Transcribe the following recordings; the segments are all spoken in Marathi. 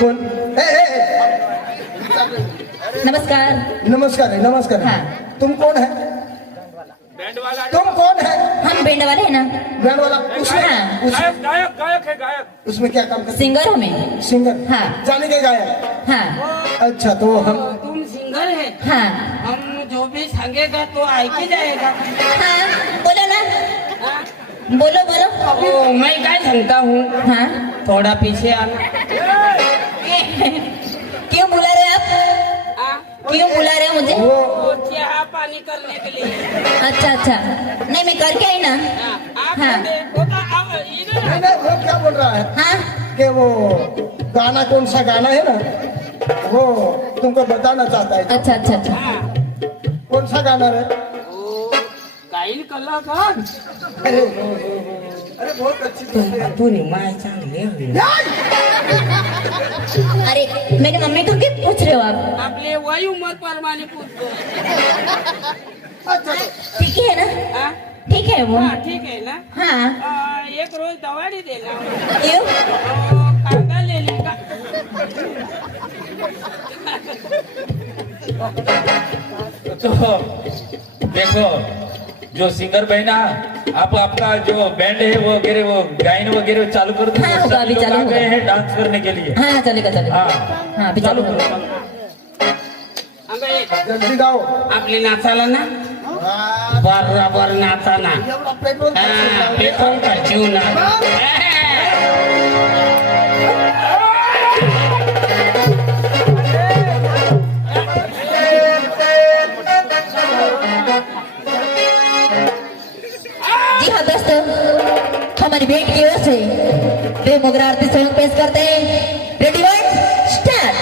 कोण? नमस्कार। नमस्कार है, नमस्कार है। हाँ। तुम कौन है? तुम कौन है? हम बैंड वाले हैं ना। बैंड वाला? उसमें हाँ। गायक है गायक। उसमें क्या काम करते? सिंगर हूँ मैं। सिंगर? हाँ। जाने के गायक? हाँ। अच्छा, तो हम तुम सिंगर है? हाँ। हम जो भी संगेगा तो आई के जाएगा। हाँ, बोलो ना। बोलो बोलो। ओ, मैं क्या सुनता हूँ? हाँ। थोड़ा पीछे आना। क्यों बुला रहे आप? क्यों बुला रहे हो मुझे? वो चाह पानी करने के लिए। अच्छा अच्छा, नहीं मैं करके आई ना। हाँ। नहीं, वो क्या बोल रहा है हाँ। कि वो गाना कौन सा गाना है ना, वो तुमको बताना चाहता है। अच्छा अच्छा अच्छा। कौन सा गाना है? गाईल कलाकार अरे बहुत अच्छी तू निमाय चांगले अरे मेरी मम्मी को क्या पूछ रहे हो आप? आपले वय उमर परमाने पूछतो। अच्छा, ठीक है ना? हाँ? ठीक है वो। हाँ, ठीक है ना? हाँ। एक रोज दवाड़ी देना। क्यों? कांदा ले लेगा। तो देखो जो सिंगर बहना, आप आपका जो बैंड है वो वगैरह वो गायन वगैरह चालू कर दो। हाँ, होगा, अभी लोग चालू आ होगा। गए हैं डांस करने के लिए। हाँ चलेगा चलेगा। हाँ हाँ अभी चालू चालू करो। करो। जल्दी गाओ। आपले नाचाला ना? हाँ, बराबर नाचा ना। एवढा पेट्रोल हाँ, पेट्रोल का जीव ना। जी हाँ दोस्तों, हमारी भेंट की ओर से प्रेम मोगरा आरती सॉन्ग पेश करते हैं। Ready one start.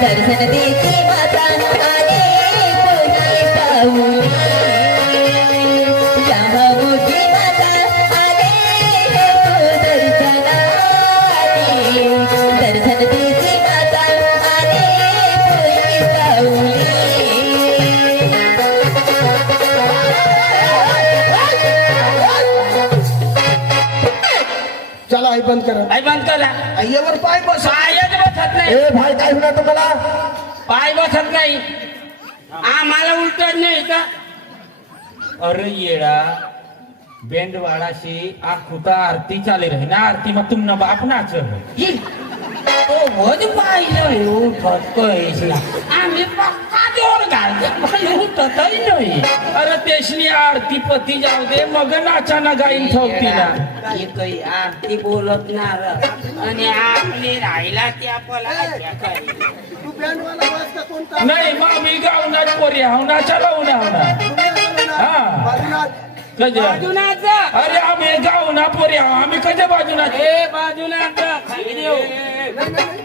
दर्शन देती माता आले तुझी पाऊली, यहाँ मुझी माता आले तू दर्शनाली, दर्शन देती माता आले तुझी पाऊली। चला आई बंद करा. पाय बंद करा. आईवर पाय बस. पायच बसत नाही. ए भाई काय होणार तुम्हाला? पाय बसत नाही. आम्हाला उलटत नाही का? अरे येड़ा बैंड वाला से आखुता आरती चाले रहे ना, आरती में तुम न बाप नाच रहे। तो वध पाहिलं उठत कैसला. आम्ही पक्का जोर घालते पण उठतही नाही. अरे तेशनी आरती पती जाऊ दे मग नाचा ना गाईन ठेवती ना. ही काही आरती बोलत नार आणि आपली राहिला त्या पलाच्या काही. तू बँड वाला वाज का कोणता? नाही मग मी गावनाच पोरी हाव नाचा लावू ना हा बाजूला बाजूनाच. अरे आम्ही गावना पोरी हाव आम्ही कशा बाजूना ए बाजूनाच खाली देऊ.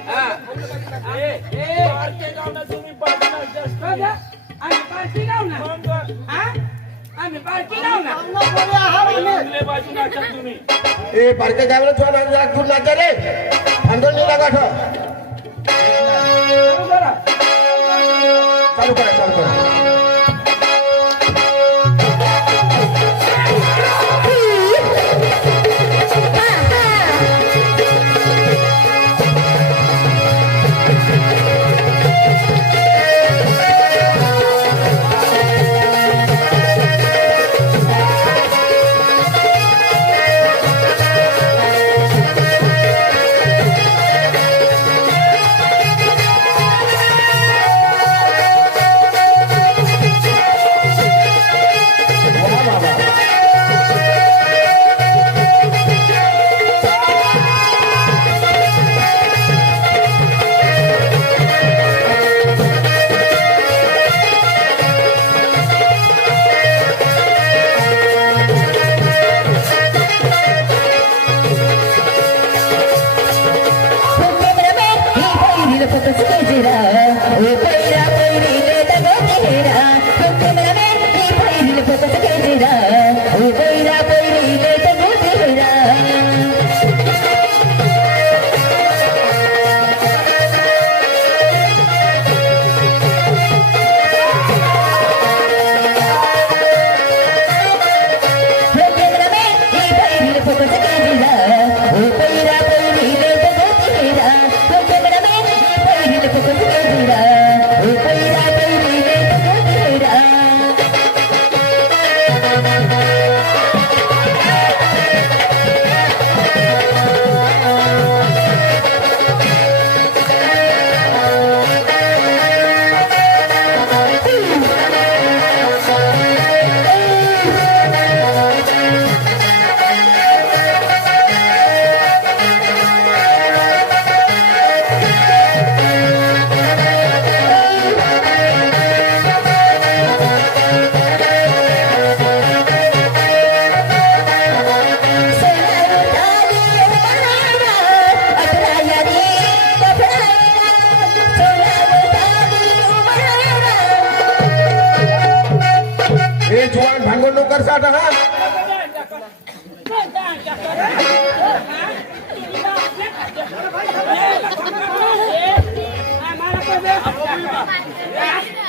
हा. आम्ही पार्टी लावू ना. हा? आम्ही पार्टी लावू ना. ए पार्के गावला छोरा लागून नाचा रे. आंदोलन लागा ठो. चालू करा चालू करा.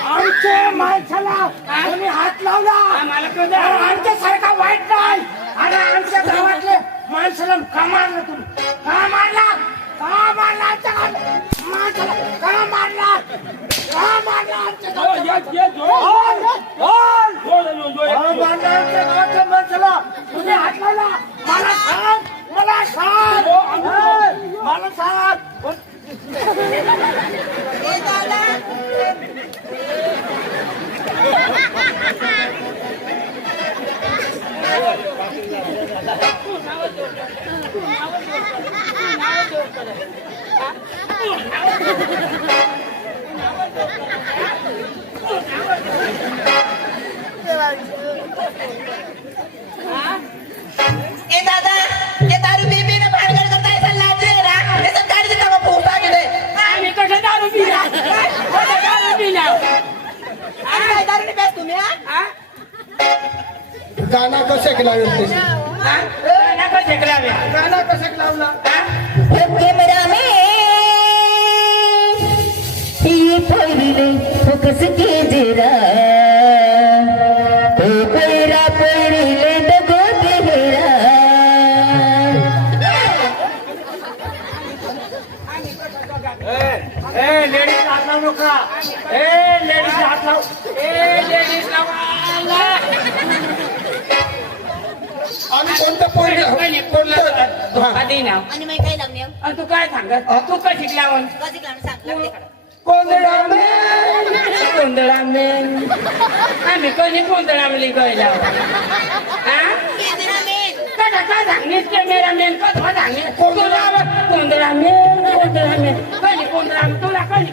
आमच्या माणसाला कोणी हात लावला आमच्या सारखा वाईट नाही आणि आमच्या गावातले माणसाला का मारलं तुम्ही का मारला आमच्या माणसाला का मारला आमच्या गावातल्या माणसाला तुम्ही हात लावला मला सांग ए दादा ये दारू पी पी ने भानगड करता ऐसा लाज रे रा ये सब गाड़ी से तब फूटा के दे आम्ही कसं दारू पिला अरे काय दारू नाही पेस तुम्ही हा गाणं कसं लावलं ते गाणं कसं लावला कैमरा में ये पहिले फोकस के जरा ओ पैरा पहिले दगो तेरा लेडीज हात लावू नका लेडीज हात लाव लेडीज आणि कोणतं पोरी कोणतं हा. आधी ना आणि मग काय लागले आणि तू काय सांगत तू काय शिकला म्हण कधी काम सांग कोंदळा गोंधळा मेन आम्ही कधी गोंधळा मेली गयला काय सांगलीस कॅमेरा मेन कधी सांगली गोंधळा मेन कधी गोंधळा तुला कधी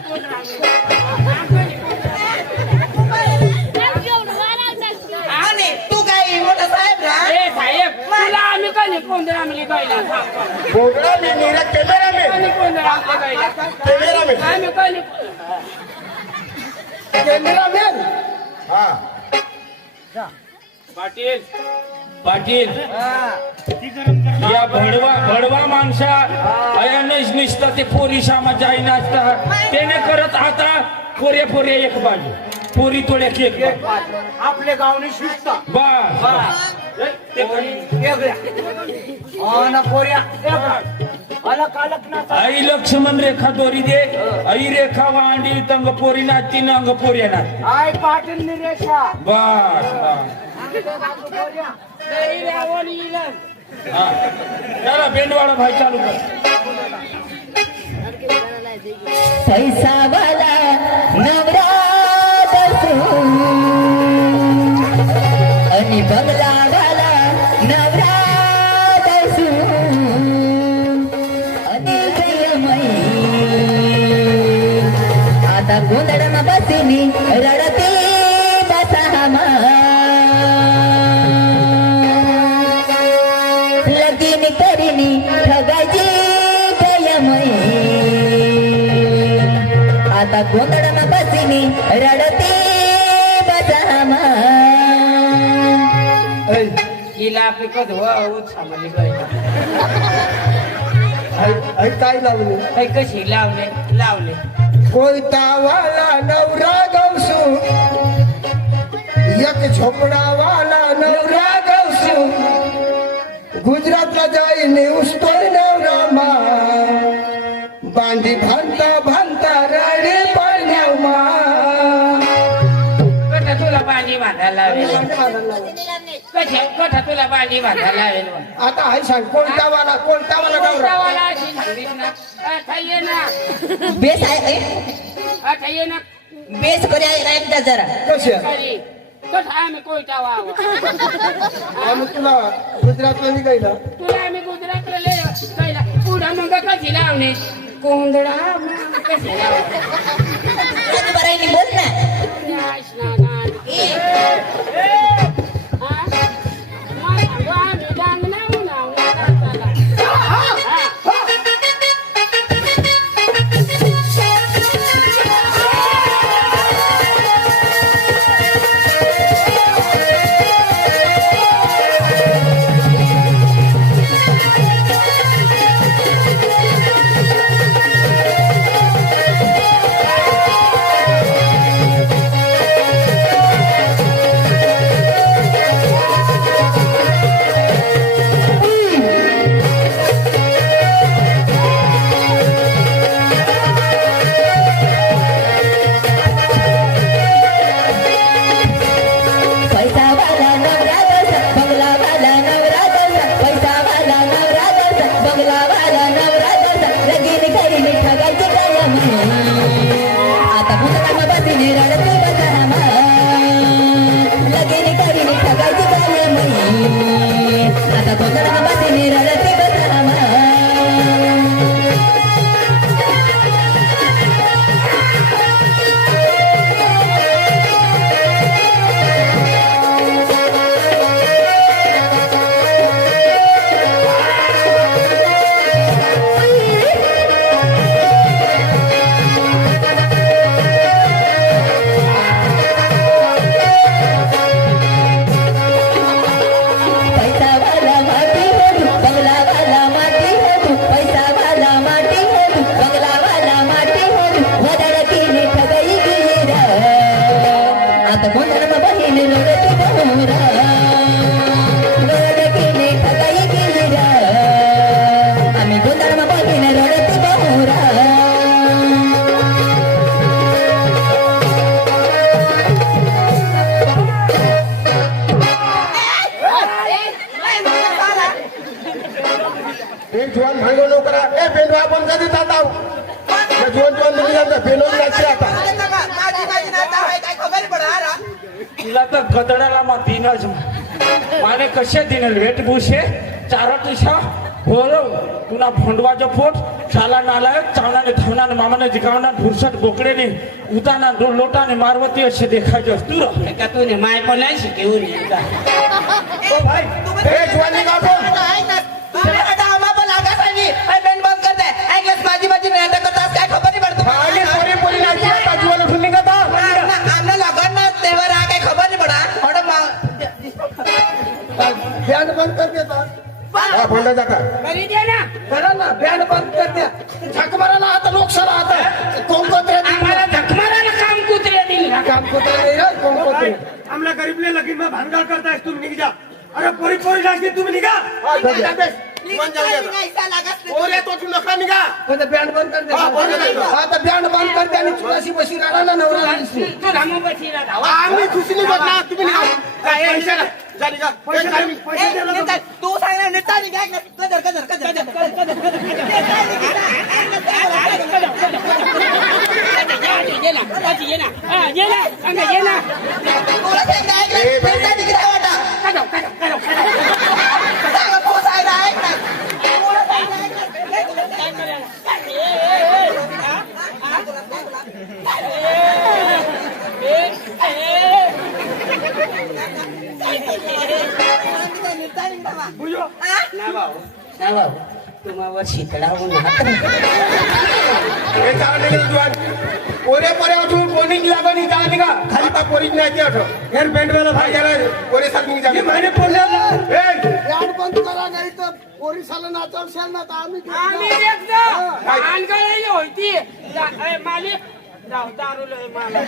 आणि तू काय मोठा साहेब रा साहेब तुला आम्ही कधी गोंधळा मेली गयला बोगडा मी मेरा कॅमेरा में कधी गोंधळा गयला कॅमेरा में आम्ही कधी कॅमेरा में हा पाटील पाटील या भडवा माणसा अयानच निसतं ते पोरी सामा जाई नाचता त्याने करत आता पोरे एक बाजू पोरी थोड्या केक आपल्या गावने शिस्त बस आई लक्ष्मण रेखा दोरी दे आई रेखा वांडी तंग पोरी नाचती नंग पोरी नाच आय पाटील निरेशा बस हा चला बेंडवाडा भाई चालू कर पैसा वाला नवरा दसू आणि बंगला वाला नवरा दसू आणि जयमई आता गोंधळमा बसिनी रडते बसामा लगीन करिनी ठगायची जयमई आता गोंधळमा बसिनी रडते बसामा हिला पिकत सामाजिक काय लावले कशी लावले कोयता वाला नवरा गवसू एक झोपडा वाला नवरा गवसू गुजरातला जाईने उस्तोय नवरा मा बांधी भांता रडे पाण्याव मा कथा तुला बांधी बांधायला लावेल कथा तुला बांधी बांधायला लावेल आता हाय सांग कोणता वाला नवरा गावाला अशी सांगलीस ना आता ये ना बेस आहे आता ये ना बेस करे एकदा जरा कशी खरी कथा आम्ही कोयता व्हावं आम्ही तुला गुजरातला निघायला तुला आम्ही गुजरातला लय पुढं मग कशी लावणे कोंदडा कशी लावणे बरायनी बोल ना एक जुवान भांडो नो करा ए पेंडवा आपण कधी जाता जुवान जुवान मुली जाता पेंडो जायचे आता तिला तर गदडाला मग दिनच माने कसे दिन वेटभूषे चारा तुषा बोलो तुला भोंडवाचं पोट शाला नालायक चावनाने धावनाने मामाने जिगावना फुरसट बोकडेने उताना लोटाने मारवती असे देखायचे तू का तूने माय पण नाही शिकवून ओ भाई ए जुवान निघा बोल आणि पोरी पोरी नाही आता जुवान उठून निघा बँड बंद कर देता हा भोंडाचा का करा ना बँड बंद कर द्या झक मारा ना आता लोकशाला आता कोण कोत्रे आम्हाला धकमाराला काम कुत्रे दिली काम कोत्रे नाही रे कोण कोत्रे आमला गरीबले लगीन में भानगड करताय तुम्ही निघ जा अरे पोरी पोरी लागली तुम्ही निघा ओरे तो तू नका निघा बँड बंद कर दे आता बँड बंद कर दे आणि चुराशी बशी राहणार ना नवरा दिसली तू रामू बशीला धाव आम्ही खुशी निघत ना तुम्ही निघा पैसे जा निघा पैसे द्या तू सांग ना नेता निघाय कदर कदर कदर ये ना ये ना तुला सांगाय नेता निघाय वाटा तू सांग ना ऐक ना तुला तुम्हावर शितळावून पोरे पोरे उठून कोणी निघा निघा निघा खाली आता पोरी नाही यार बँडवाला भाई गेला पोरे साथ निघा ये मैंने बोला बँड बंद करा नाही तर पोलिसाला नाचवशाल ना तर आम्ही आम्ही देखतो भानगड होती मालिक दारू लय मला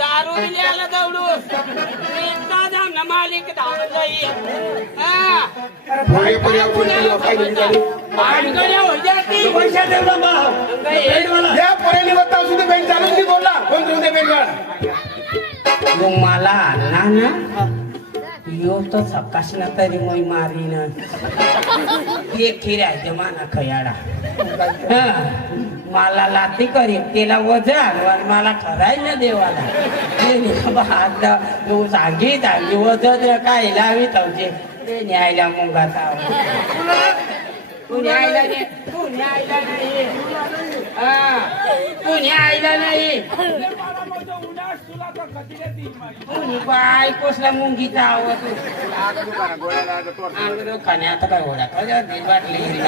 दारू लिहायला दौडू एकदा जाम ना मालिक धावत जाई पोरे पोरे उठून भानगड होती पैसा देवला मा बँडवाला या पोरे निघत सुद्धा बँड चालूच नाही बोलला कोण तुमचे बँड मग मला आणला ना यो तो सकाश ना तरी मै मारीन एक खिरायचं माना खयाडा मला लाती करीन त्याला वजा आणि मला ठरायला देवाला तू सांगी सांगी वज काय लावी तुझे ते न्यायला मुंगाचा तू न्यायला नाही तू न्यायला नाही तू न्यायला नाही बाय कसला मुंगीचा आवाज खाण्यात काय ओढा वाटली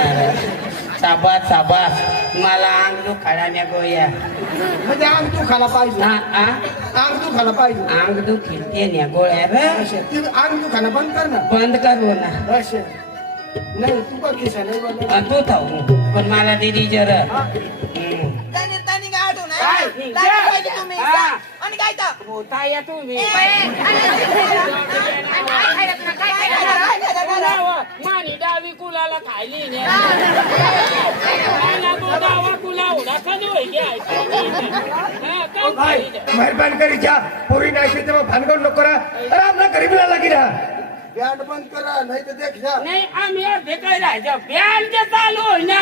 साबास साबास मला अंग दुखाड्याने गोया म्हणजे अंग तू खाला पाहिजे अंग तू खाला पाहिजे अंग दुखील त्या गोळ्या रे अंग तू खाणं बंद कर ना बंद करू ना असे नाही तू का किसा नाही बोलला. तू थाऊ पण मला दिदी जर नेता निघा आठवण काय? पाहिजे तुम्ही हा. आणि काय तर होता या तुम्ही मानी डावी कुलाला खायली ने कुला उडा कधी होई भाई मेहरबान करी जा पोरी नाही शिकते मग भानगड नको करा अरे आपला गरीबला लगी रहा बँड बंद करा नाही तर देख जा नाही आम्ही अर्धे काय राहायचं बँड चालू होई ना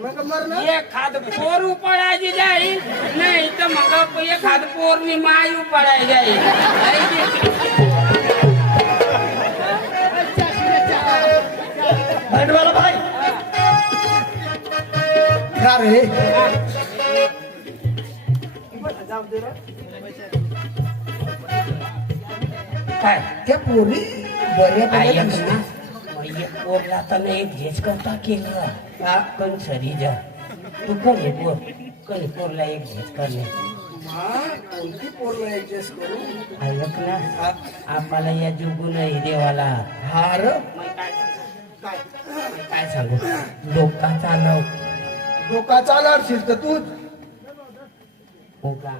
मग मर ना एखाद पोर उपडायची जाईल नाही तर मग एखाद पोरनी माय उपडाय जाईल भांडवाला भाई का रे काय त्या पोरी बऱ्या ऐक बऱ्या ना मग एक पोरला तर एक झेच करता केलं पण सरी जा तू कोणी पोर कोणी पोरला एक झेच करणे कोणती पोरला ऍडजस्ट करू ऐक ना आपल्याला या जुगू नाही देवाला हार काय सांगू डोका चालव डोका चालवशील तर तूच उगा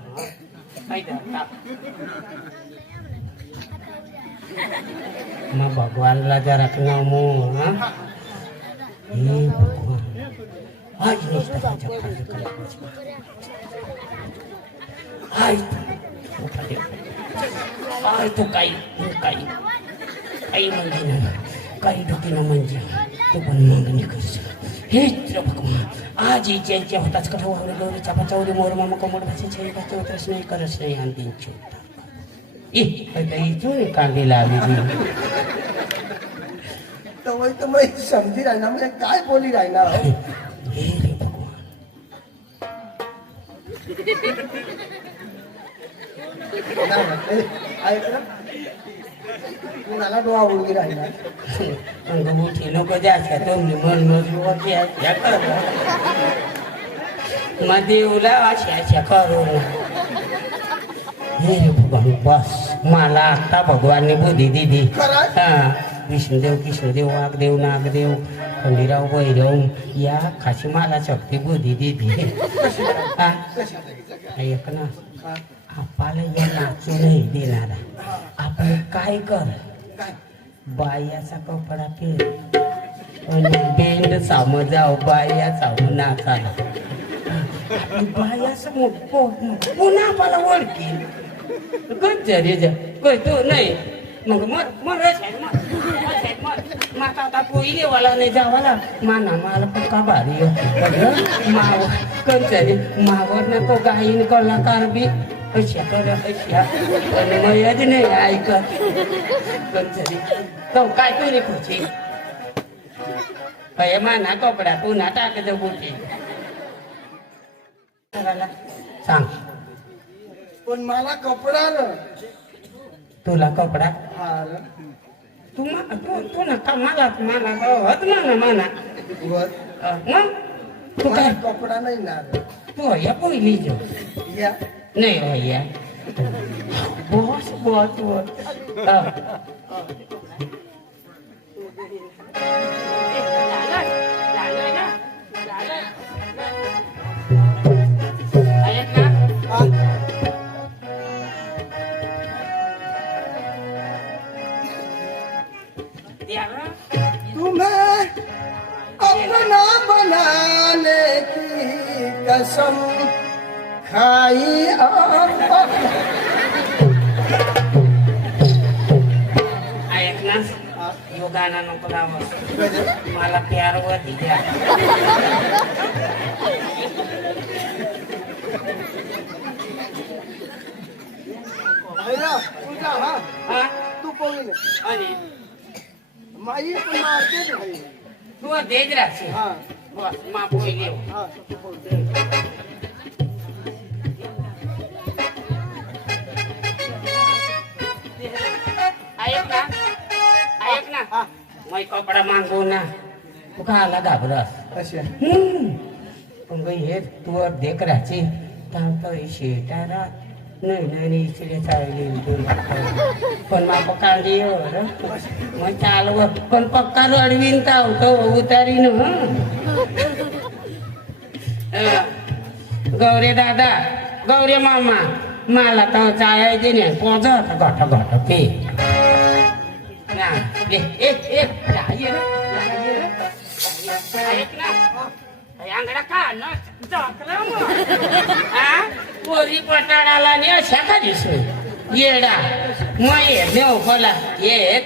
मग भगवानला जरा नमो हा हे भगवान आज नुसतं त्याच्या खाली करायचं. आय तू काही काही म्हणजे नाही काही डोकीनं म्हणजे तू पण मागणी करशील हे भगवान आज इच्छा होताच कथा वावरे गौरीच्या पाचावरी मोर मामा कोमड भाषे छेरी भाषे उतरस नाही करस नाही आणखीन चोर कांदी लावली तर मग समजी राहणार म्हणजे काय बोली राहणार हो? हे रे भगवान ऐक ना कुणाला डोळा उडगी राहणार अंगमुठी नको जास्त तुम्ही मन मग देऊला अशा करू हे रे भगवान बस मला आता भगवानने बुद्धी दिली खरंच? हा विष्णुदेव कृष्णदेव वाघदेव नागदेव खंडीराव भैरव या खाशी मला शक्ती बुद्धी दिली हा ऐक ना आपल्याला या नाचू नाही देणारा आपण काय कर बायाचा कपडा पेर आणि बेंड साम जाव बाया साम नाचाला बाया समोर पुन्हा आपल्याला ओळखी गजरे काय तो नाही मग मग माता आता पोई वाला नाही जावाला माना मला पक्का भारी माव कंचरी मावर ना तो गायन कलाकार बी अशा कर अशा पण मयच नाही ऐकत कंचरी तो काय तू रे खुची अय माना कपडा पुन्हा टाक दे बुटी सांग पण मला कपडा ना तुला कपडा हा ना. तू नका मला होत म्हणा वर. मग तू काय मला कपडा नाही ना तू या पहिली जो या नाही भैया बॉस बॉस तुम्हें अपना बनाने की कसम खाई ऐक ना यो गाणं नको लावं मला प्यारवर द्या तुझा हा हा तू बोल आणि माई पण मारते नाही तू देज राहशील हा बस मा पहिली हा तू बोलते ऐक ना मै कपडा मागू ना तू खायला घाबरस अशा पण बाई हे तू देख राहची तर शेटारा नाही इकडे चालली पण मा कांदी मग चालव पण पक्का रडवीन का होतो उतारीन गौरे दादा गौरे मामा मला तर चाय देणे पोच घट घट पे ना अंगडा का पोरी पटाडाला ने अशा का दिसू येडा मग नेऊ खोला येत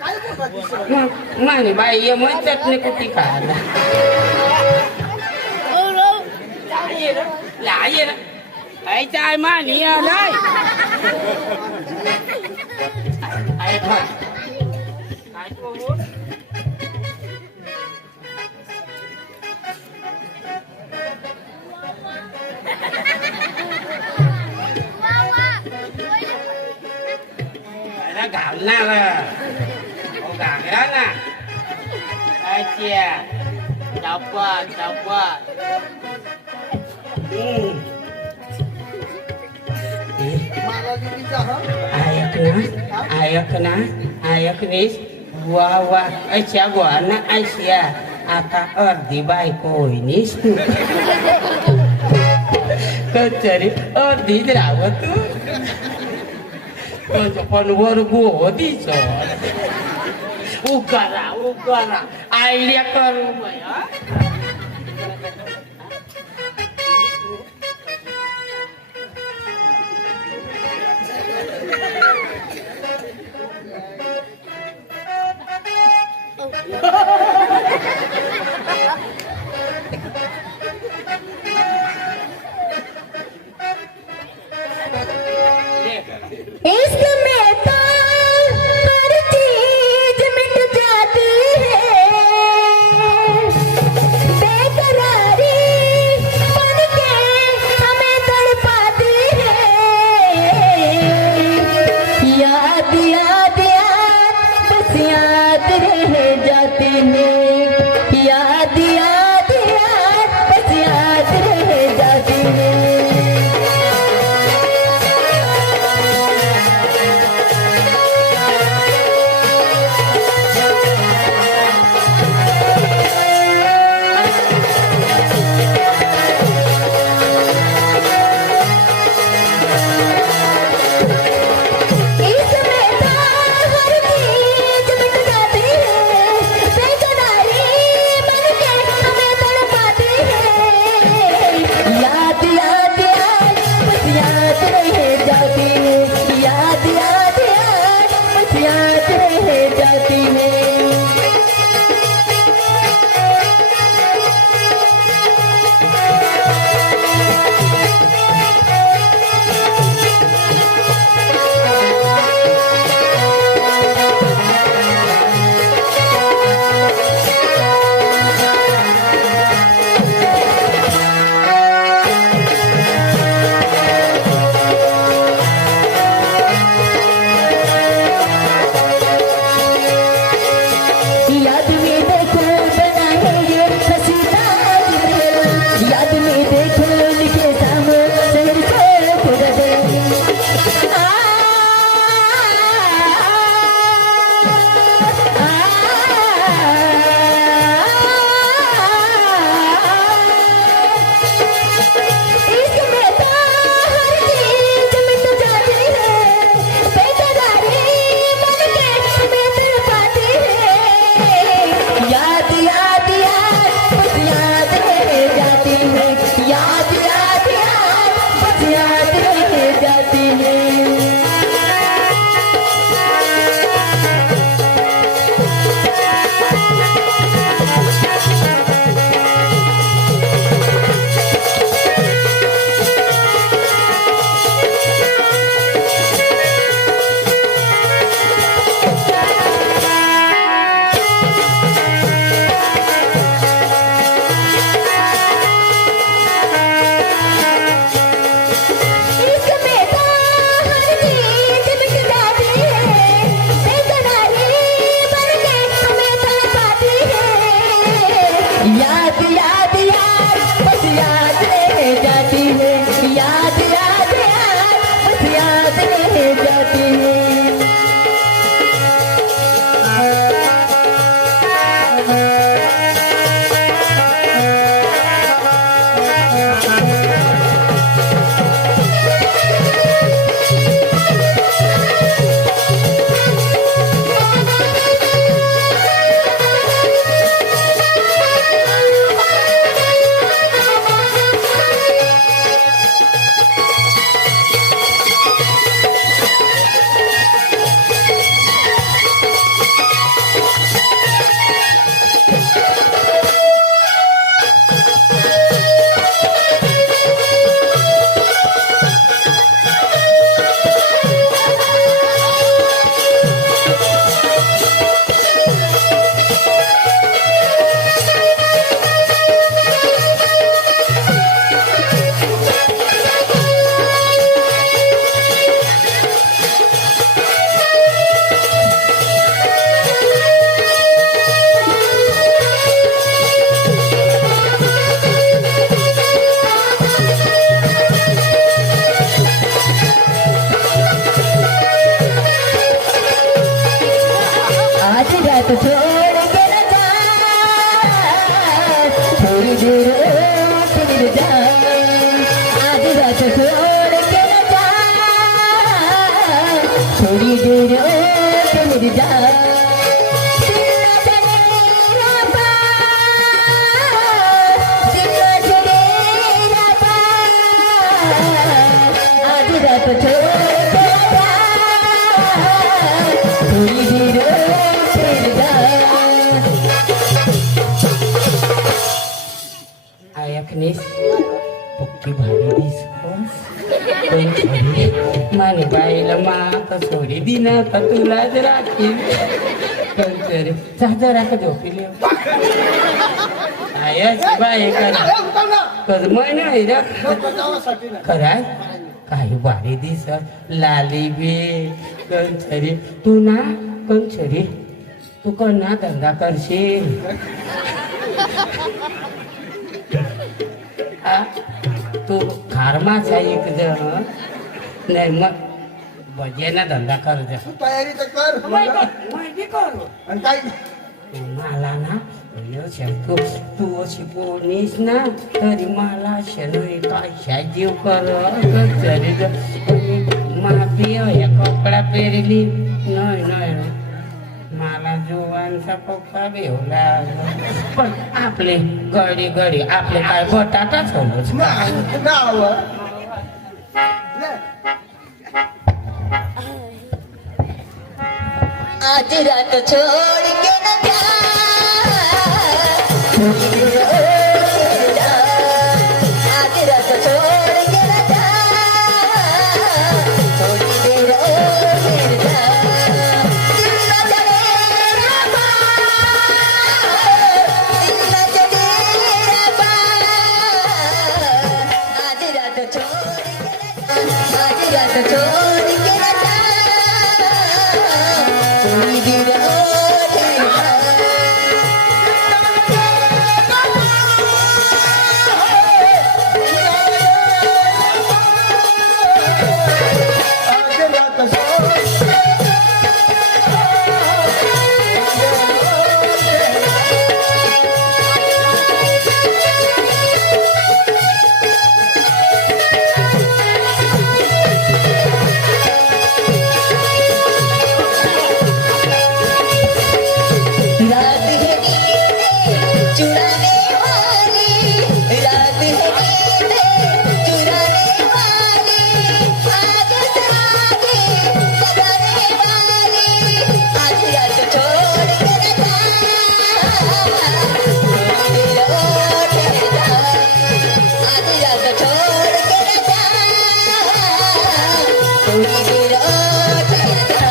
काय बोला माने बाई ये मग चटणी कुठे खायला लायर आई चाय मानी आलाय आई खा काय तो घालणार घागरा ना अच्छा चपात चपात ऐक नास वा वा अशा गोवाना अशा आता अर्धी बायको होईनीस तू कचरी अर्धीच राव तू पण वर गोदीच उकारा आयडिया करू मया जाती है याद में देखो बना है ये हसीना महल याद में देखो लिखे सामो शहर को खुदा दे इसमें तो हर चीज मिट जाती है बेकरारी मन के में तड़पाती है याद याद याद बस याद रह जाती है याद याद याद बस याद रह जाती है इसमें तो हर चीज मिट जाती है बेकरारी बन के हमें तड़पाती है याद याद याद बस याद रह जाती है याद याद याद बस याद रह जाती है आज रात छोड़ के न जा थोड़ी देर फिर जा आज रात छोड़ के न जा थोड़ी देर फिर जा दिल न चलेगा पास, दिल न चलेगा पास। आज रात छोड़ के न जा थोड़ी देर फिर जा आयकनीस पक्की भारी दिसतोस पण सोडी माने बाईला माता सोडी दिना तर तुलाच राखील पण तरी जरा का झोपिले आयच बाई करा कद महिना हिरा खराय काही भारी दिसत लाली बे कंचरी तू ना कंचरी तू कोणा धंदा करशील आ, तू खारमाच आहे एक जण नाही मग भजेना धंदा कर जा तयारी तर कर माहिती करू आणि काय मला ना तू तू अशी बोललीस ना तरी मला शनय काय जीव कर तरी माफी या कपडा पेरली नाही नाही मला जोवांचा पप्पा बेवला पण आपले गडी गडी आपले काय बटाटाच होलोच नाव आज रात छोड़ के न जा थोड़ी देर और ठहर जा आज रात छोड़ के न जा थोड़ी देर और ठहर जा दिल न जले रबा दिल न जले रबा आज रात छोड़ के न जा आज रात छोड़ के न जा थोड़ी देर और ठहर जा आज रात छोड़ रात है नींदें चुराने वाली रात है नींदें चुराने वाली आगे से आगे सजाने वाली आज रात छोड़ के न जा थोड़ी देर और ठहर जा आज रात छोड़ के न जा थोड़ी देर और ठहर जा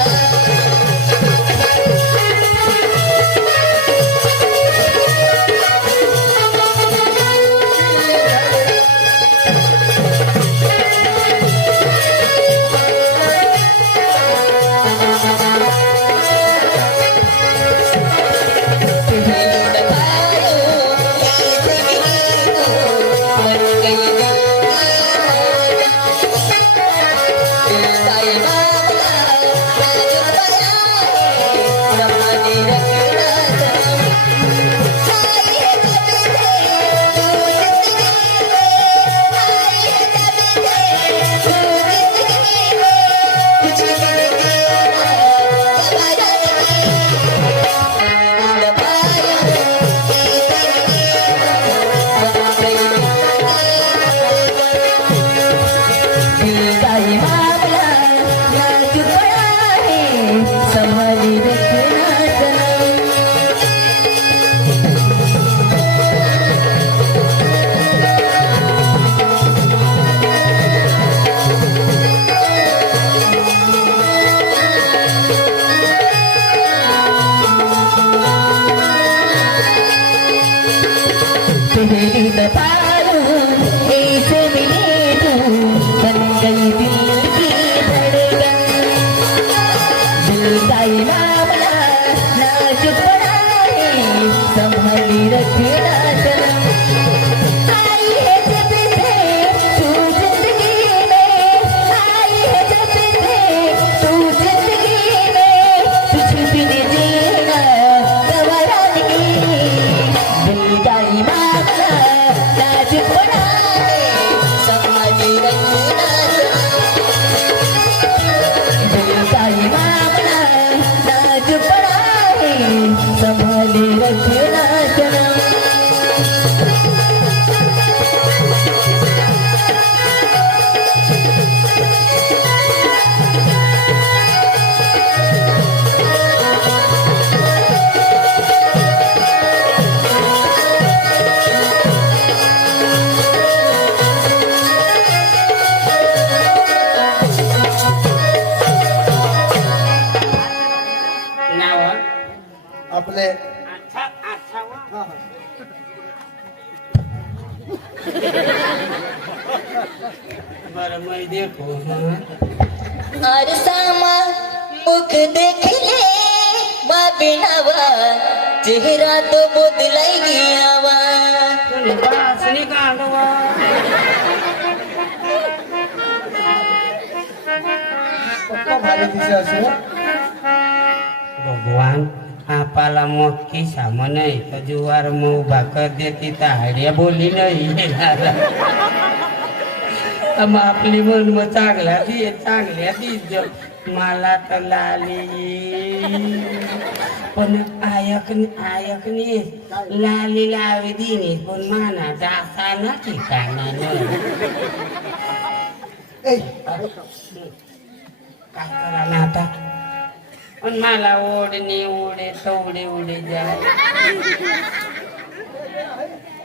संभाली रखना सनम पहली दफा ऐसे मिले तू बन गई दिल की धड़कन दिल का मामला नाजुक पड़ा है संभाली रखना सनम आई है जब से तू जिंदगी में आई है जब से तू जिंदगी में तुझ बिन जीना गवारा नहीं दिल का मामला नाजुक पड़ा है संभाली रखना दिल का मामला नाजुक पड़ा है संभाले रखना सनम नाव आपले अच्छा अच्छा वा. बरं मैं देखो और सामा मुख देख ले बाबिनावा चेहरा तो बदलाई गयावा बासनी काढवा पक्का भारी दिसे असे भगवान आपाला मोठी सामान नाही तर जुवार मऊ भाकर देती तर हाड्या बोली नाही मग आपली मन मग चांगल्या ती मला तर लाली पण आयकने लाली लावी दिनी पण माना जासा ना ठिकाणा ए काय करा ना आता पण मला ओढणे उडे तवडे उडे जाय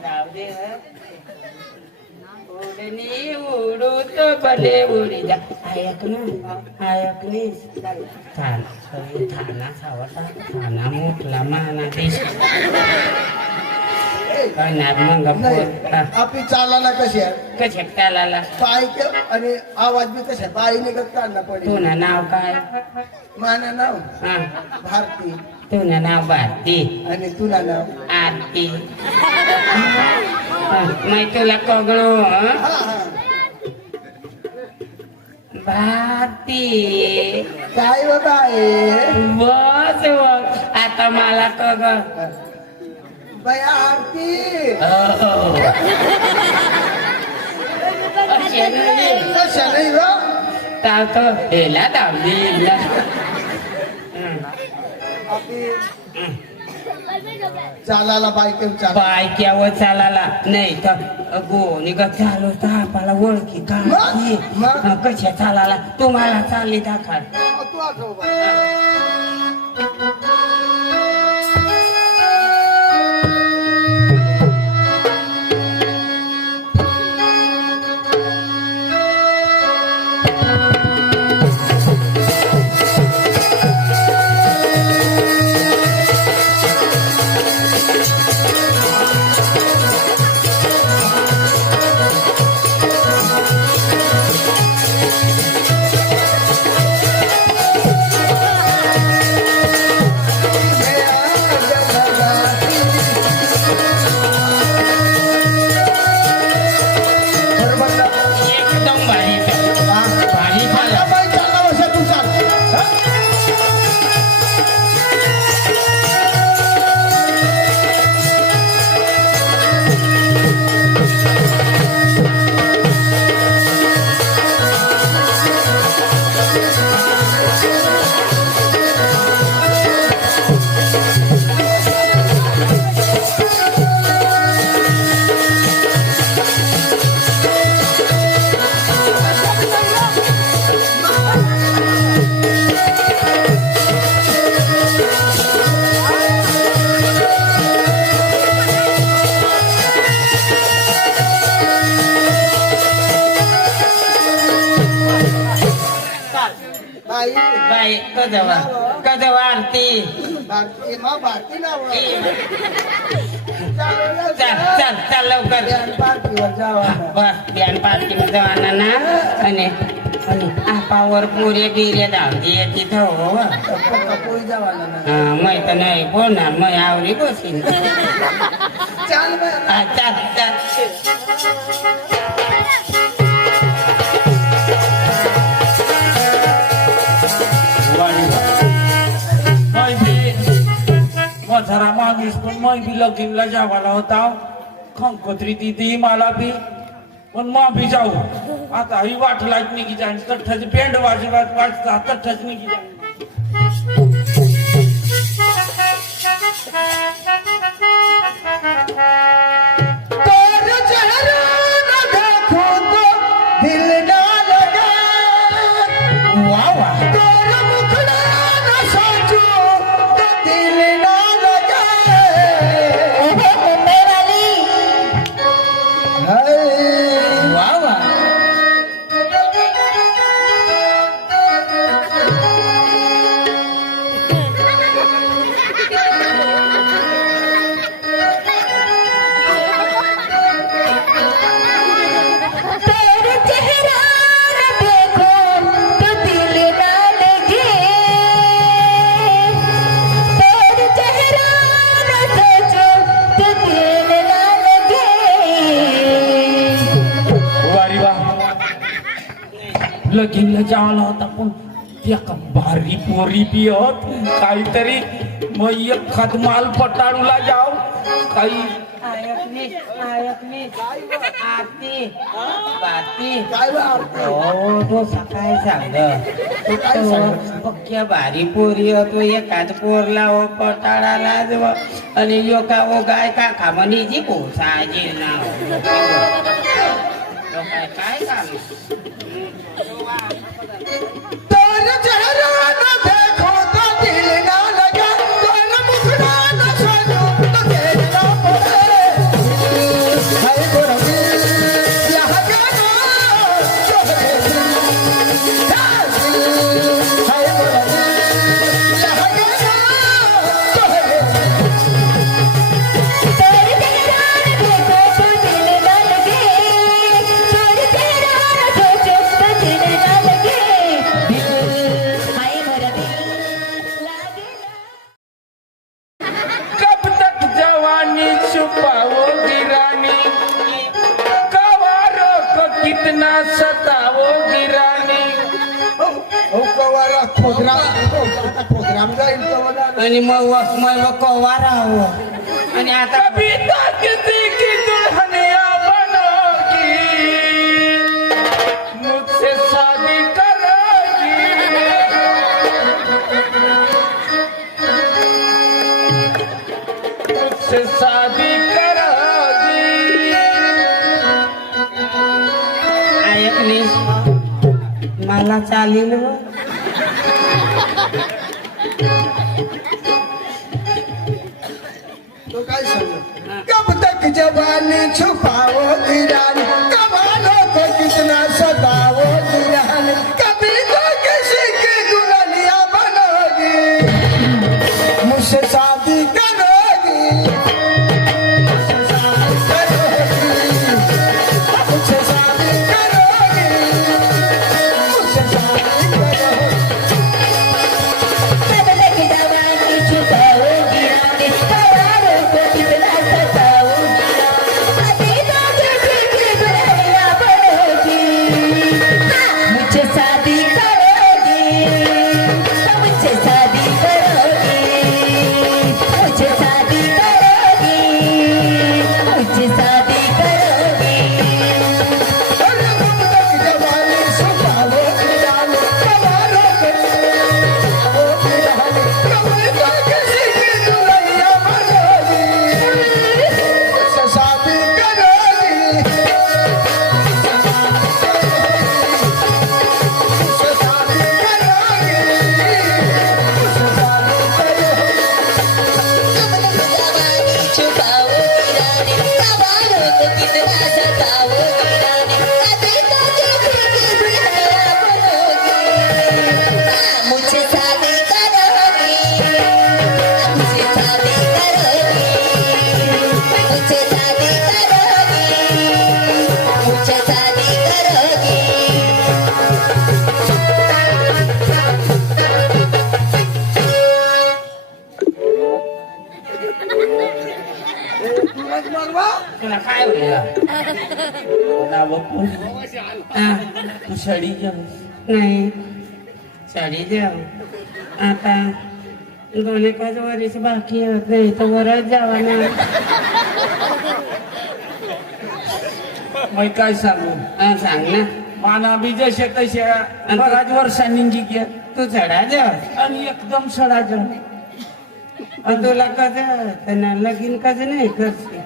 राव दे हं. ओढणी उडू तो भले उडी जा ऐक ना थाना सावता थाना मोठला माना देश मग आपली चालायला कशी आहे कशा चालाला पाय आणि आवाज बी कशा पायी निघत काढला पडेल तुझं नाव काय माना नाव हा भारती तुझं नाव भारती आणि तुला नाव आरती मग तुला कगळू हं? हा हा भारती काय व काय बस बस आता मला कगळ बया आरती कशा नाही व टाक हेला दावली आपली चालायला बायके चाल बायक्यावर चालाला नाही तर गोनी ग चालू तापाला ओळखी काढी मग? कशा चालाला तुम्हाला चालली दाखल तू आठव बा. बरोबर ना? एकदम भारी भारी आता बाई चालला बसा तू चाल हा? बाई बाई कधवा आरती भारती मा भारती नाव चल चल चल लवकर पार्टीवर जावा बस बियाण पार्टी मध्ये जाणार ना आणि आपावर पुरे बिरे धावते तिथं हो पोळी जावा ना माहित नाही बोलणार मग आवडी बसीन चाल बाई. चल चल जरा माणूस पण मग बी लगीनला जावाला होता खंकोत्री दिदी मला बी पण मग बी जाऊ आता ही वाटलाच निघी जाईन तठ्ठाची पेंड वाजता तठ्ठाच निघी जाईन तेरे चेहरे न देखो तो दिल ना लगे वाह वाह तेरे मुखड़ा न सोचो तो दिल ना लगे मुंबई वाली हाय वाह वाह तेरे चेहरा न देखो तो दिल ना लगे तेरे चेहरा न सोचो तो दिल ना लगे वारी वा लगीनला जावला होता पण त्या भारी पोरी बी होत काहीतरी मग एखाद माल पटाळूला जाव काही आरती भारती काय बा आरती? हो तो सकाळी सांगलं पक्क्या भारी पोरी होतो एकाच पोरला हो पटाळाला जव आणि योका ओ गाय का खामणी जी पोसायची ना काय काम तेरे चेहरे न देखो तो आता प्रोग्राम जाईल तो मला. आणि मग कवा राहावं आणि आता कभी किसी की दुल्हनिया बनोगी मुझसे शादी करोगी मुझसे शादी करोगी ऐक नाही मला चालेल हो. तो काय सांगतो कब तक जवानी छुपाओ दीवानी कमालो को कितना सताओ दीवानी कभी तो किसी की दुल्हनिया बनोगी मुझसे शादी करोगी मुझसे शादी करोगी मुझसे शादी करोगी मुझसे शादी करोगी कब तक जवानी छुपाओगी रानी हवारों को कितना सताओगी अभी तो किसी की दुल्हनिया बनोगी मुझसे शादी करोगी मुझसे शादी करोगी मुझसे शादी करोगी मुझसे शादी करोगी अरे कब तक जवानी छुपाओ दीवानी कमालो को छुपाओ दीवानी कभी तो किसी की दुल्हनिया बनोगी मुझसे शादी करोगी मुझसे शादी करोगी मुझसे शादी करोगी जवानी छुपाओगी रानी हवारों को कितना सताओगी रानी अभी तो किसी की दुल्हनिया बनोगी मुझसे शादी करोगी मुझसे शादी करोगी मुझसे शादी करोगी मुझसे शादी करोगी तुला काय होईल तू साडी घ्या नाही साडी द्या आता 2-1 वर्ष बाकी होत नाही तर वरच जावा ना. मग काय सांगू सांग ना माना बी जसे तसे बराच वर्षांनी घ्या तू चढा जा आणि एकदम सडाचं तुला कसं त्यांना लगीन कसं नाही करते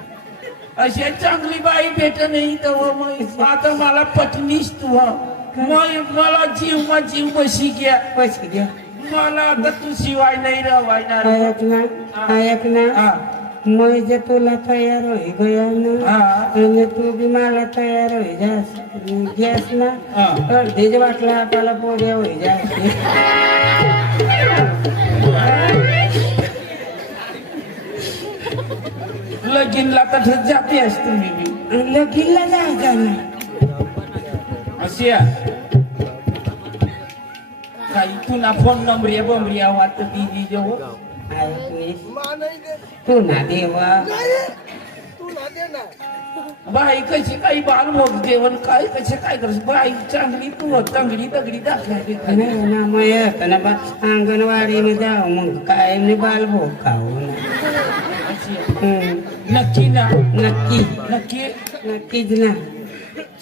अशी चांगली बाई भेट नाही तर मग आता मला पत्नीच तू मग मला जीव बशी घ्या पैसे घ्या मला आता तू शिवाय नाही रवायणार ऐक ना हा मग जे तुला तयार होई गया ना हा. आणि तू बी मला तयार होई जास ना हा. अर्धीच वाटलं आपल्याला पोऱ्या होई जायचे लगीनला तर जाते असते मी बी लगीनला जायचं ना अशी काही तुला फोन नंबर बंबरिया वाटत दीदी जेव्हा ऐक नाही मा नाही दे तू ना देवा नाही तू ना दे ना बाई कशी काही बालभोग जेवण काय कसे काय करस बाई चांगली तू तंगडी तगडी दाखवायची नाही ना मग येतं ना बा अंगणवाडीने जावं मग काय नाही बालभोग खाऊ ना नक्की ना नक्की नक्की नक्कीच ना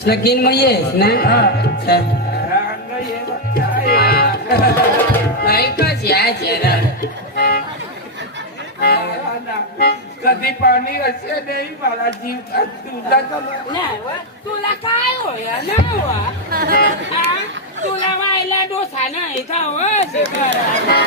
लगीन मग येस ना हा. चल. अंग ये बा, काय आहे? बाई कशी आहे ना हा ना. कधी पाणी असे नाही मला जीव तुझा तुला काय होय ना तुला व्हायला डोसा नाही का हो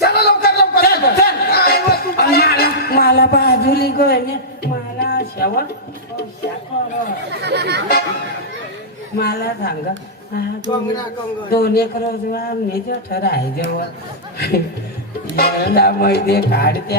चला लवकर लवकर काय वस्तू मला मला बाजूली गणे मला शेवट मला सांगा दोन एक रोज मी जो ठराय जवळ मैदे काढते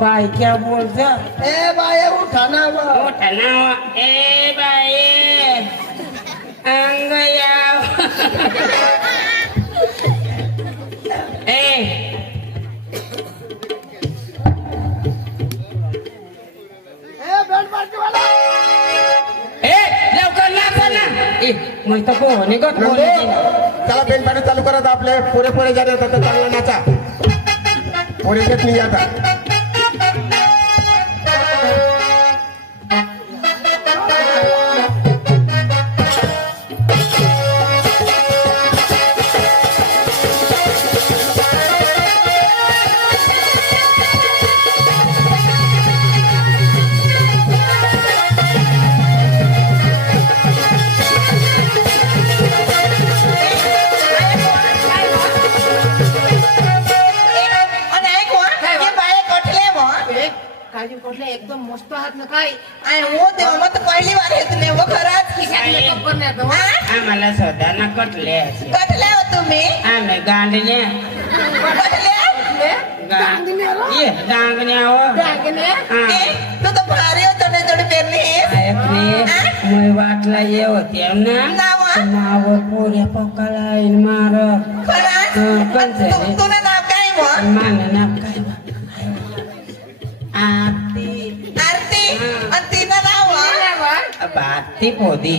बाई क्या बोलत ए बाय उठा ना बा. मोठा नाव ए बाई अंग याव ए ए बँड पार्टीवाला ए लवकर नाचा ना ए मग तर पोहणे गत बोलले चला बेल पाणी चालू करत आपले पुरे पुरे जाणे होतात तर चांगला नाचा पुरे घेत नाही आता અને એક વાર એ બાએ કટલે વા काजू कोटले एकदम मस्त आहात ना काय आणि हो तेव्हा मग पहिली वार येत नाही व खरंच मेकअप करण्यात हो. आम्हाला स्वतःना कटले असे कटले हो तुम्ही आम्ही गांडले कटले ये डांगण्यावर दागिने? तू तर भारी होतो ना थोडी पेरली मी वाटला ये होते ना नाव नाव पोऱ्या पकाला मार खरंच तुला नाव काय मग मान ना काय आरती आरती आणि तिनं नाव बाती पोदी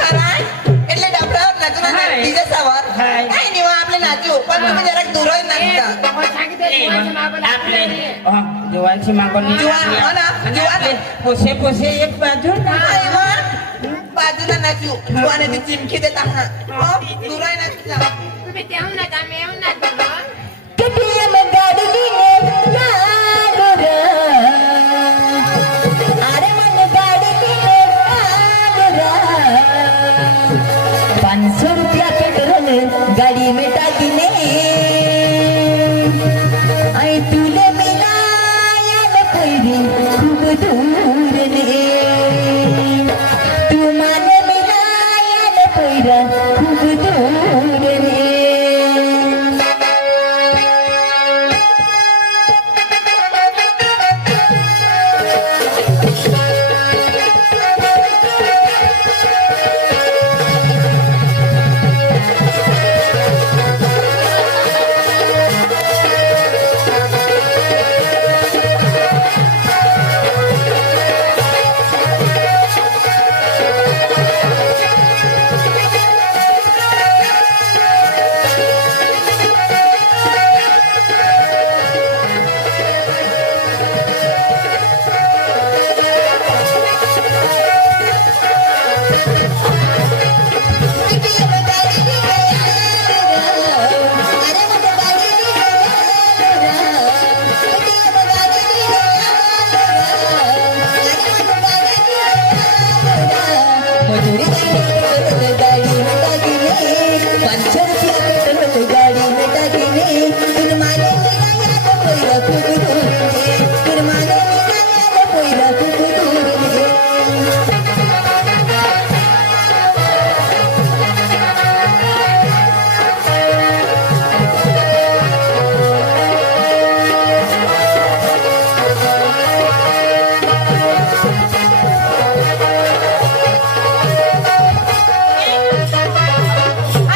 खरंच એટલે ડબરાवर નાચું ના ડીજે સવાર હાય. કાઈ નહીં આપણે નાચ્યું પણ તમે જરાક દૂર જ નાચતા मग सांगितलं जीवाची मागं आपले लागली. जीवाची मागणी जुवान हो ना जुवान पोसे पोसे एक बाजू हाय मग बाजूला नाचू जुवाने ती चिमकी देता हा हो दूर आहे नाचता तुम्ही तेहून नका मी येऊन नका गं. KTM गाडीने यालो र अरे मन गाडीने यालो र 500 रुपया पेट्रोल गाड़ी में डालने आई तुले मिलाया न पैरी खूब दूर ने तू माने मिलाया न पैरा खूब दूर ने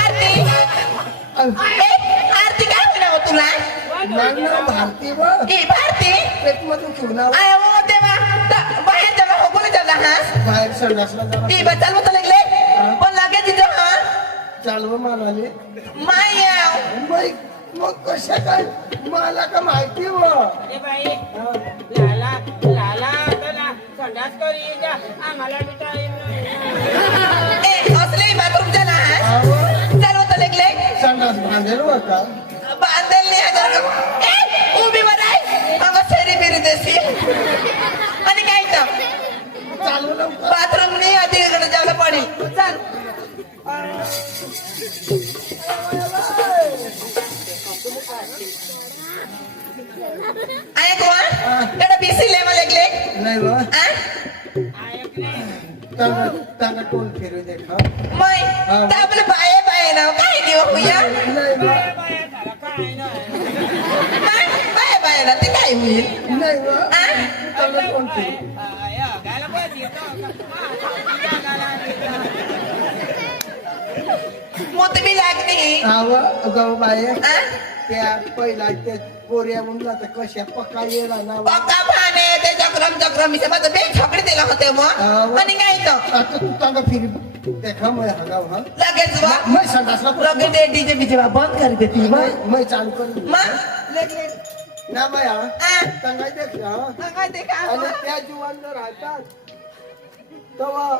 आरती आरती काय होणार हो तुला माझं नाव भारती व ई भारती पेटमधून घेऊन आव. आय वो देवा बाहेर जगा हो कोणी चालला हा बाहेर संडासला जरा ई बचाल मत लागले पण लागे तिथं हा चालव म्हणाले माया मग कशा काय मला का माहिती व ए बाई लाला लाला चला संडास करी जा आम्हाला बिचारी ए असले बाथरूम चला हा चालव तर लागले संडास बांधेल व का बांधेल नाही हजार ए उभी वर आहे मग फेरी फेरी देसी आणि काय तर चालू लवकर बाथरूम नाही आधी इकडे जायला पडेल चाल ऐक वा तेवढा बीसी लेवा लागले नाही व आ त्यांना टोल फिरू दे का मै तर आपलं बाये बाये नाव काय देऊ होया नाही व बाये बाये ना ते काय होईल नाही व आ त्यांना टोल फिरू मोतबी लागली आव गव बाय आ त्या पहिला त्या पोऱ्या म्हणला तर कशा पक्का येला ना पक्का पाने ते चक्रम चक्रम इथे माझं बे छकडी दिला होते मग आणि काय तर आता तू तांगा फिरी देखा मैं हगाव हा लगेच वा मैं संडासला लगेच ते डीजे बीजे बंद कर देती मैं चालू कर मग लेकिन ना बाया आ तांगा देख हा काय ते काय आणि त्या जुवानला राहतात तेव्हा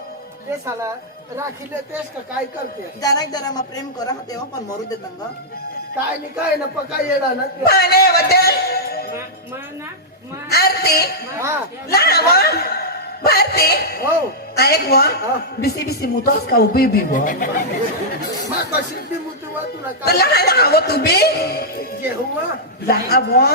ते साला राखीले तेच का काय करते जरा जरा मग प्रेम करा तेव्हा पण मरू दे तंग काय नाही काय ना पक्का येला ना ते. पाने होते आरती हा लहान वा भारती हो ऐक वा बिसी बिसी मुतोस का उभी उभी वा मग कशी बी मुतवा तुला तर काय लहान हवं तू बी जे हुआ लहान वा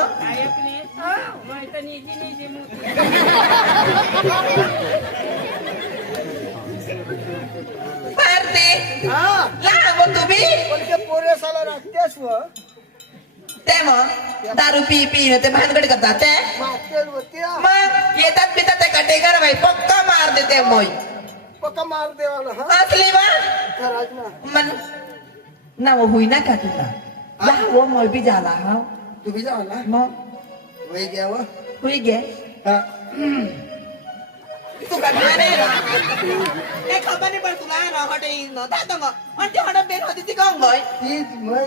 भारती हा लहान हवं तू बी पण ते पोरे साला राखतेस व ते मग दारू पी पी ते भानगड करतात ते मागतेल होत्या मग येतात पितात ते कटेकर बाई पक्का मार देते मोय पक्का मार देवाला हा असली वा खराज ना मन नाव होईना का तुला लहान व मोय बी झाला हा तू बी जावला मग वय घ्या व हुई गे हा तू का ठाणे ए खबर नाही पण तुला ना हटे न दादा मग आणि ते हडा बेन होती ती काऊन गय तीच मै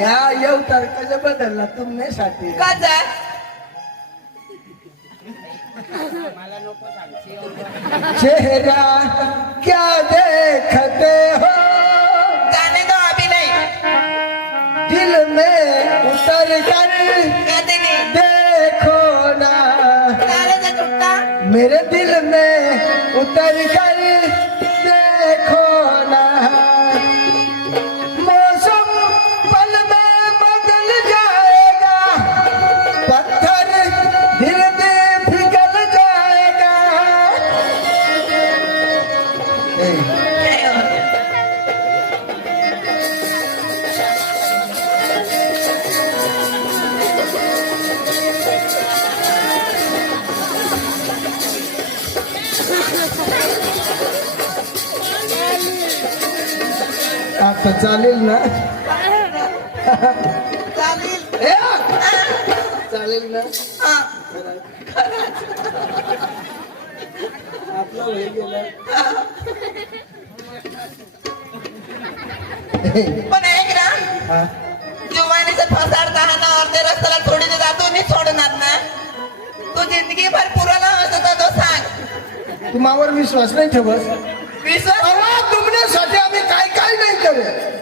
या येऊ तर कसं बदलला तुमने साठी का जा चेहरा क्या देखते हो जाने दो अभी नहीं दिल में उतर कर कहते नहीं देखो ना तारे से छुट्टा मेरे दिल में उतर कर देखो ना मौसम पल में बदल जाएगा पत्थर धीरे धीरे पिघल जाएगा आता चालेल ना चालेल ए, चालेल ना हाँ आपला वेळ गेला पण ऐक ना हा. जुवानीचं फसाडता हा ना अर्ध्या रस्त्याला थोडी जातो नाही सोडणार ना तू जिंदगी भर पुराला असतो तो सांग तू मावर विश्वास नाही ठेवत विश्वास अरे तुमच्यासाठी आम्ही काय काय नाही करे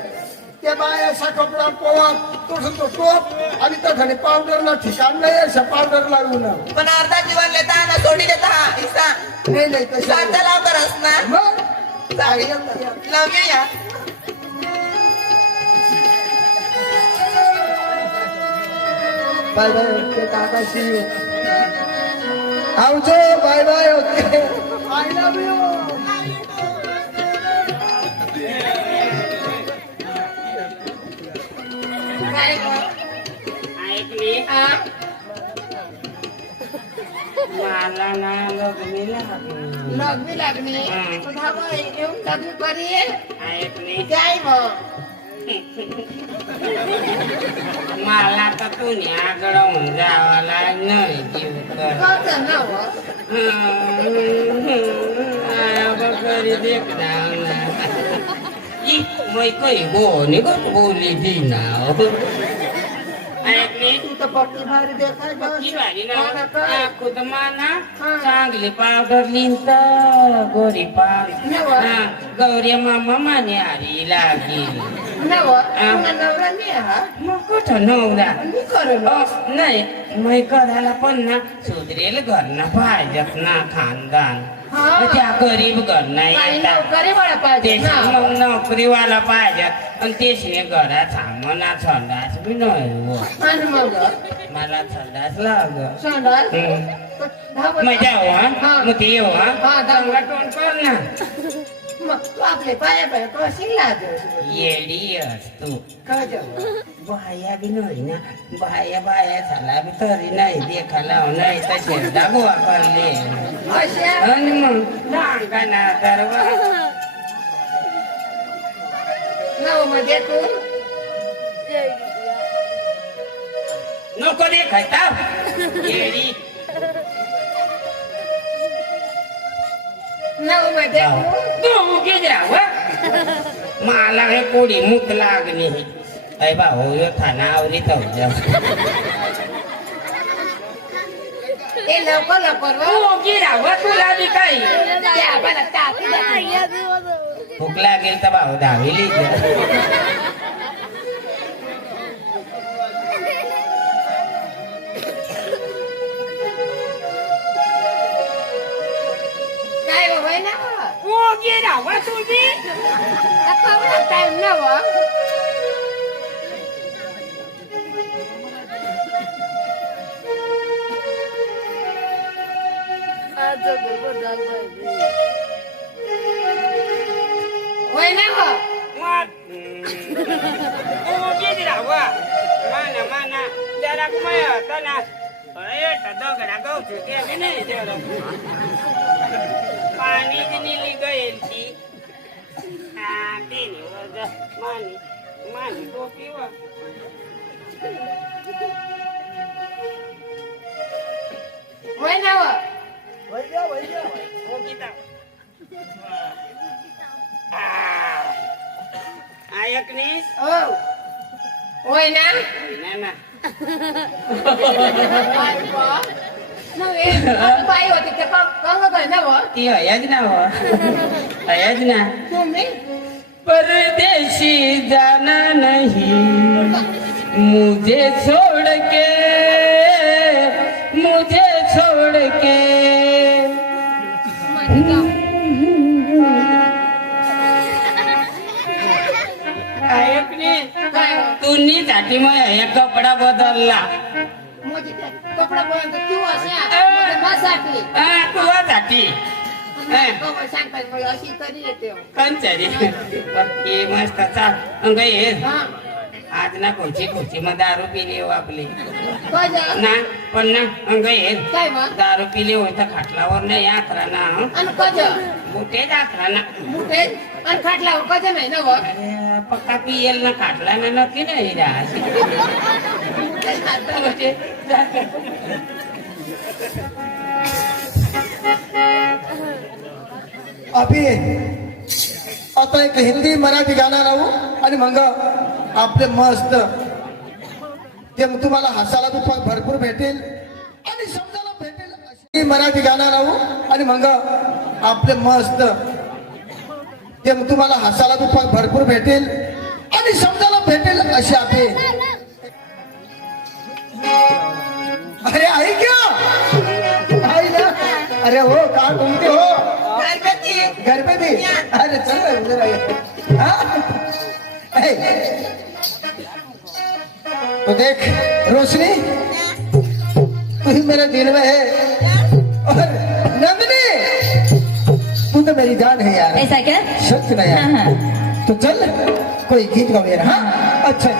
त्या बाय असा कपडा पोवा तो टोप आणि त्या पावडर ना ठिकाण नाही अशा पावडर लागू ना पण अर्धा जीवन लेता ना सोडी देता हा हिस्सा नाही नाही तशा साचा लाव करस ना मग लावूया या बाय बाय ओके काकाशी आवजो bye bye okay I love you काय गं? ऐकली हा? मला ना लग्नी लागली लग्नी हा. तुझा बाई येऊन लग्न करी ऐकली काय मग मला तर तुम्ही आगळवून जावाला नाही जीव कर कोणतं नाव हो? बकरी देखणार ना मै काही बोनी ग बोली दी नाव ऐकली तू तर पक्की भारी देखाय बस. खुद माना चांगली पावडर लिंत गोरी पाव गौरी मामा माने आरी लागली नाव पुन्हा नवरा नाही हा मग कुठं नवरा मी करेल हो. नाही मै करायला पण ना सुधरेल घरना पाहिजेत ना खानदान हा. त्या गरीब घरना नाही येतात नोकरी वाला पाहिजे तेच ना मग नोकरीवाला पाहिजेत आणि तेचने घरात थांबना संडास बी नाही हो. आणि मग मला संडास लाग संडास मग जाऊ हा हा. मग ते येऊ हा हा, जाऊ. चांगला टोन कर ना मग तू आपले पाया पाया कशी लाज येडी असतो कळत बाया बी नाही ना बाया बाया झाला बी तरी नाही देखाला नाही तसे दागवा करले अशा आणि मग नांगाना तर नव मध्ये तू नको देखायता येडी नव मध्ये तू तू गेल्याव मला हे कोडी मुक लागली अय भाऊ यो थाना आवरीत होत्या ते लवकर लवकर तू गेल्याव तुला बी काही त्या आम्हाला टाकी द्या. भूक लागेल तर भाऊ धावेली काय हो, होय ना तू गेल्याव तुझी टाइम नव होय ना माना माना त्याला कुमाय होता ना दगडा गवतो ते बी नाही तेवढं पाणी निली गईल ती तेनी मानी मानी टोपी वा होय ना ऐकनीस हो होय ना ना बाई होती ते कंग काय ना ती हयाच ना हो हयाच ना तुम्ही परदेशी जाना नहीं मुझे छोड़ के तुम्ही साठी मग हे कपडा बदलला कपडा पर्यंत तू अशा माझ्यासाठी तुझ्यासाठी सांगतात मला अशी तरी येते कंचरी पक्की मस्त चाल ये हा आज ना कोणची खुशी मग दारू पिली हो आपली कजा ना पण ना अंग ये काय मग दारू पिली होय तर खाटलावर नाही आखरा ना आणि कजा मोठे आखरा ना मुठे आणि खाटला कजा नाही ना व अरे, पक्का पियल ना खाटला ना नक्की नाही राहत. अभि आता एक हिंदी मराठी गाणं लावू आणि मग आपले मस्त ते तुम्हाला हसायला बी भरपूर भेटेल आणि समजायला भेटेल अशी मराठी गाणं लावू आणि मग आपले मस्त ते तुम्हाला हसायला बी भरपूर भेटेल आणि समजायला भेटेल अशी आपली अरे आई क्या आई ना अरे हो का घूमते हो घर पे भी अरे चलो उधर आइए हाँ? तो देख रोशनी तू ही मेरे दिल में है और नंदनी तू तो मेरी जान है यार ऐसा क्या सच ना यार हाँ, तो चल कोई गीत गा मेरा हाँ अच्छा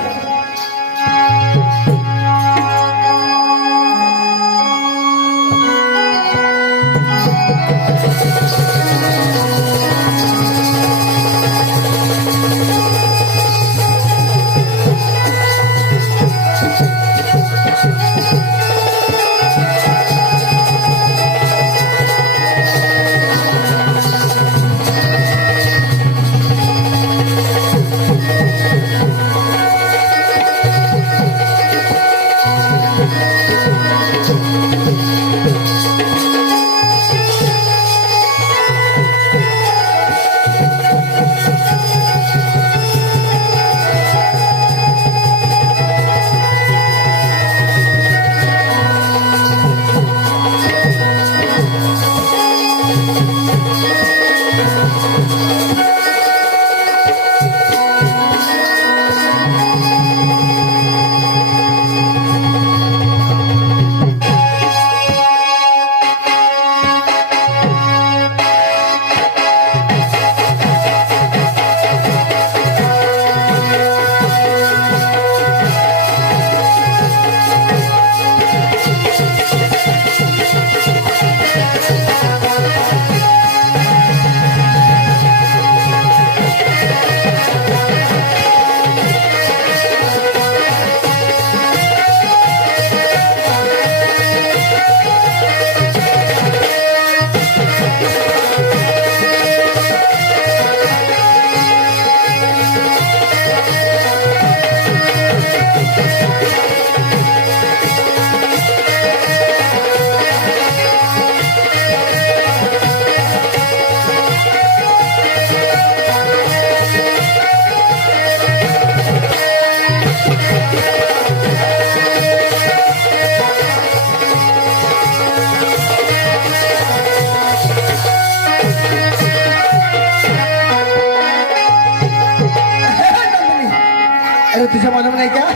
अरे तुझे मालूम नहीं क्या?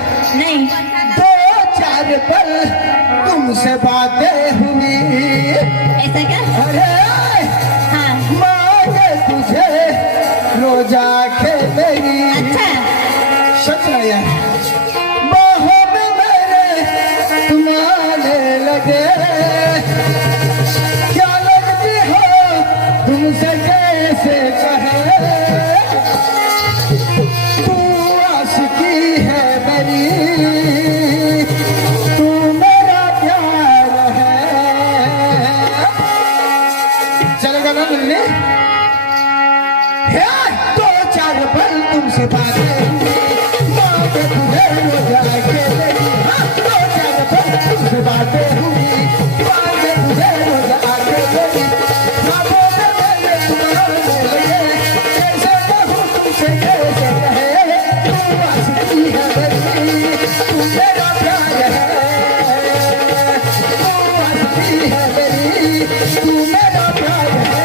नहीं. 2-4 पल तुमसे बातें हुई. ऐसा क्या? अरे हाँ. मांगे तुझे रोज आंखें मेरी. अच्छा. सच नहीं है. बाहों में मेरे तुम आने लगे. क्या लगती हो तुमसे कैसे कहे. तू आशिकी है मेरी. तू मेरा प्यार है. चलेगा ना मिलने. 2-4 पल तुमसे बातें मांगे तुझे रोज आके मेरी. 2-4 पल तुमसे बातें हुई. मांगे तुझे रोज आके मेरी. ख्वाबों में मेरे तुम आने लगे. कैसे कहूँ तुमसे कैसे कहे. तू आशिकी है मेरी. तू मेरा प्यार है. तू आशिकी है मेरी. तू मेरा प्यार है.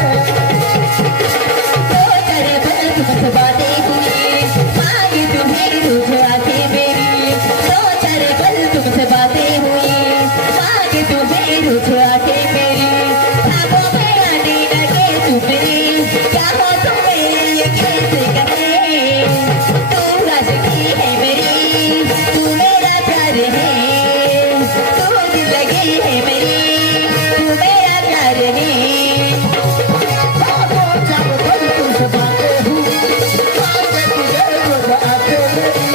तुमसे बातें हुई. मांगी तुम्हें रोज आके मेरी. 2-4 पल तुमसे बातें हुई. मांगी तुम्हें रोज आके मेरी. ख्वाबों में आने लगे तुम मेरी. क्या हो तुम मेरी ये कैसे कहे. तू आशिकी है मेरी. तू मेरा प्यार है. तू जिंदगी है मेरी. तू मेरा प्यार है. 2-4 पल तुमसे बातें हुई. मांगे तुझे रोज आके मेरी.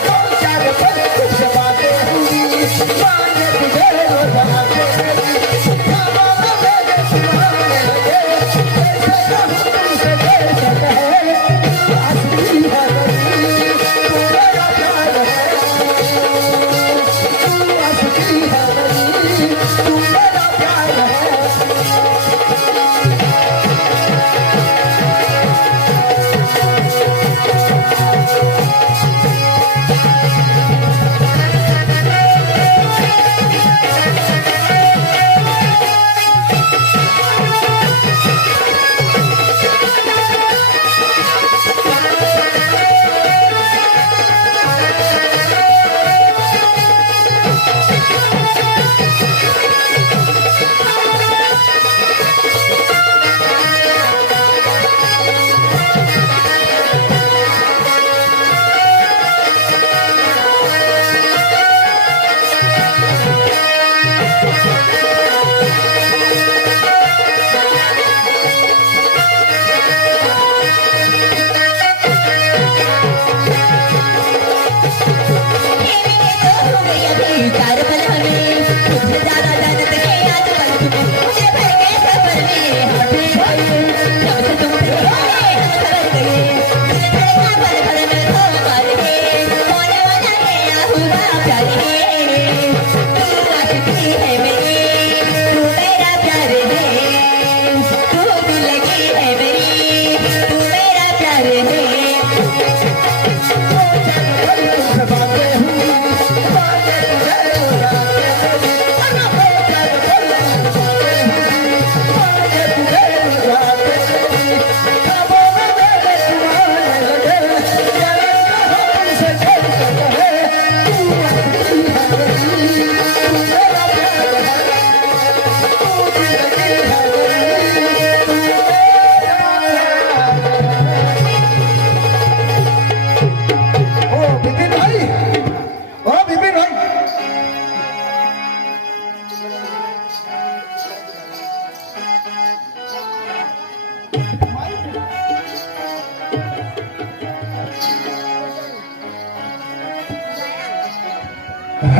2-4 पल तुमसे बातें हुई. मांगे तुझे रोज आके मेरी. ख्वाबों में मेरे तुम आने लगे. कैसे कहूँ तुमसे कैसे कहे. तू आशिकी है मेरी. तू मेरा प्यार है. तू आशिकी है मेरी. तू मेरा प्यार है.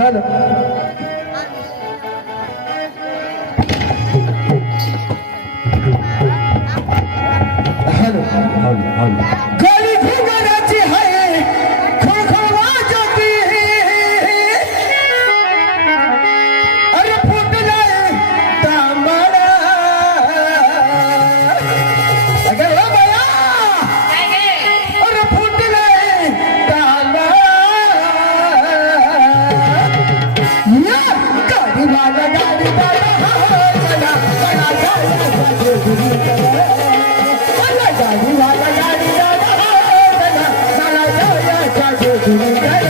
हेलो हेलो गली घुंघराची है खळखळवा जाती अरे फुटलाय तांबडा अगं ओ बाया अरे फुटलाय तांबडा या गाडीवाला चला चला गाडी वाला गाडी चला चला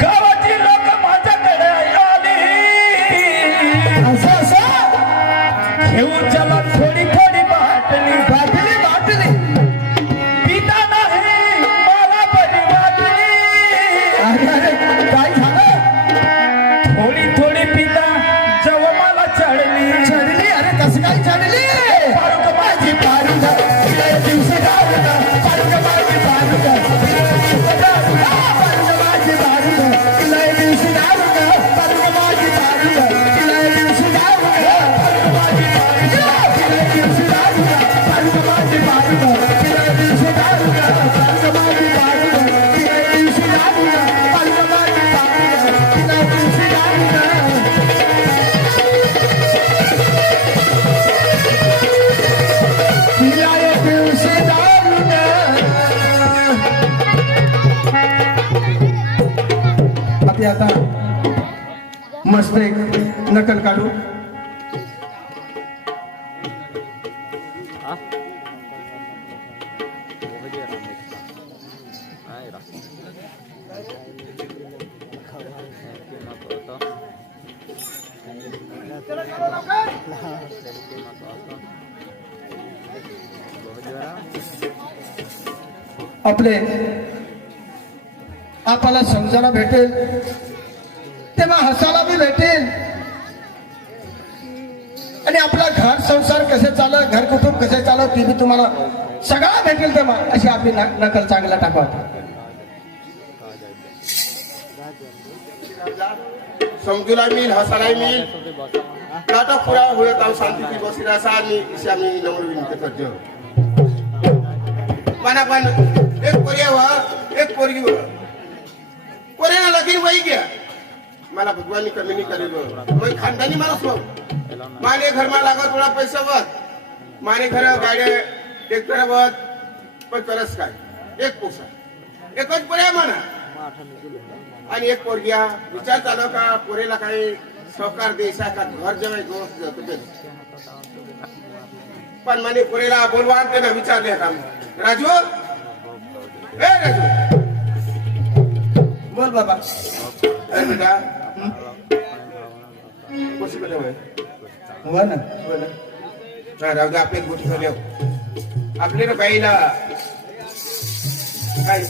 गावाची लोक माझ्याकडे आली घेऊन चला थोडी थोडी बाटली बाटली बाटली पिता नाही मला बरी वाटली अरे काय झालं थोडी थोडी पिता जेव्हा मला चढली चढली अरे कसं काय चढली पारुक माझी पारुक तिला दिवशी दारुक पारुक माझी पारुक पारुक माझी पारुक तिला दिवशी दारुक पारुक माझी पारुक तिला दिवशी दारुक पारुक माझी पारुक तिला दिवशी दारुक पारुक माझी पारुक तिला दिवशी दारुक पारुक माझी पारुक तिला दिवशी दारुक पारुक माझी पारुक तिला दिवशी दारुक तिला दिवशी दारुक आपली आता मस्त एक नकल काढू आपले आपल्याला समजायला भेटेल तेव्हा हसायला बी भेटेल आणि आपला घर संसार कसे चालत घर कुटुंब कसे चालत ते बी तुम्हाला सगळं भेटेल तेव्हा अशी आपली नकल चांगला टाकवा समजूला मिल हसाला मिल नाटक पुरा हुए ताऊ शांति की बसी रहा आणि इशामी नमर विनंती करतो माना पण एक पोरिया हुआ एक पोरगी हुआ पोऱ्याला लगीन वही गया मला भगवानी कमी नहीं करेलो मैं खानदानी माणूस हूँ माने घर में लागत थोड़ा पैसा वत माने घर गाड्या ट्रॅक्टर वत पण करस काय एक पोसा एकच पोऱ्या म्हणा आणि एक पोरग्या विचार चालू का पोरेला काही सहकार द्यायचा का घर जेवाय गोष्ट जातो ते पण माने पोरेला बोलवा ते ना विचारले का राजू ए राजू बोल बाबा अरे बेटा कशी बेटा होय हो ना राहू दे आपले गोष्टी झाल्या आपल्याला बाईला काय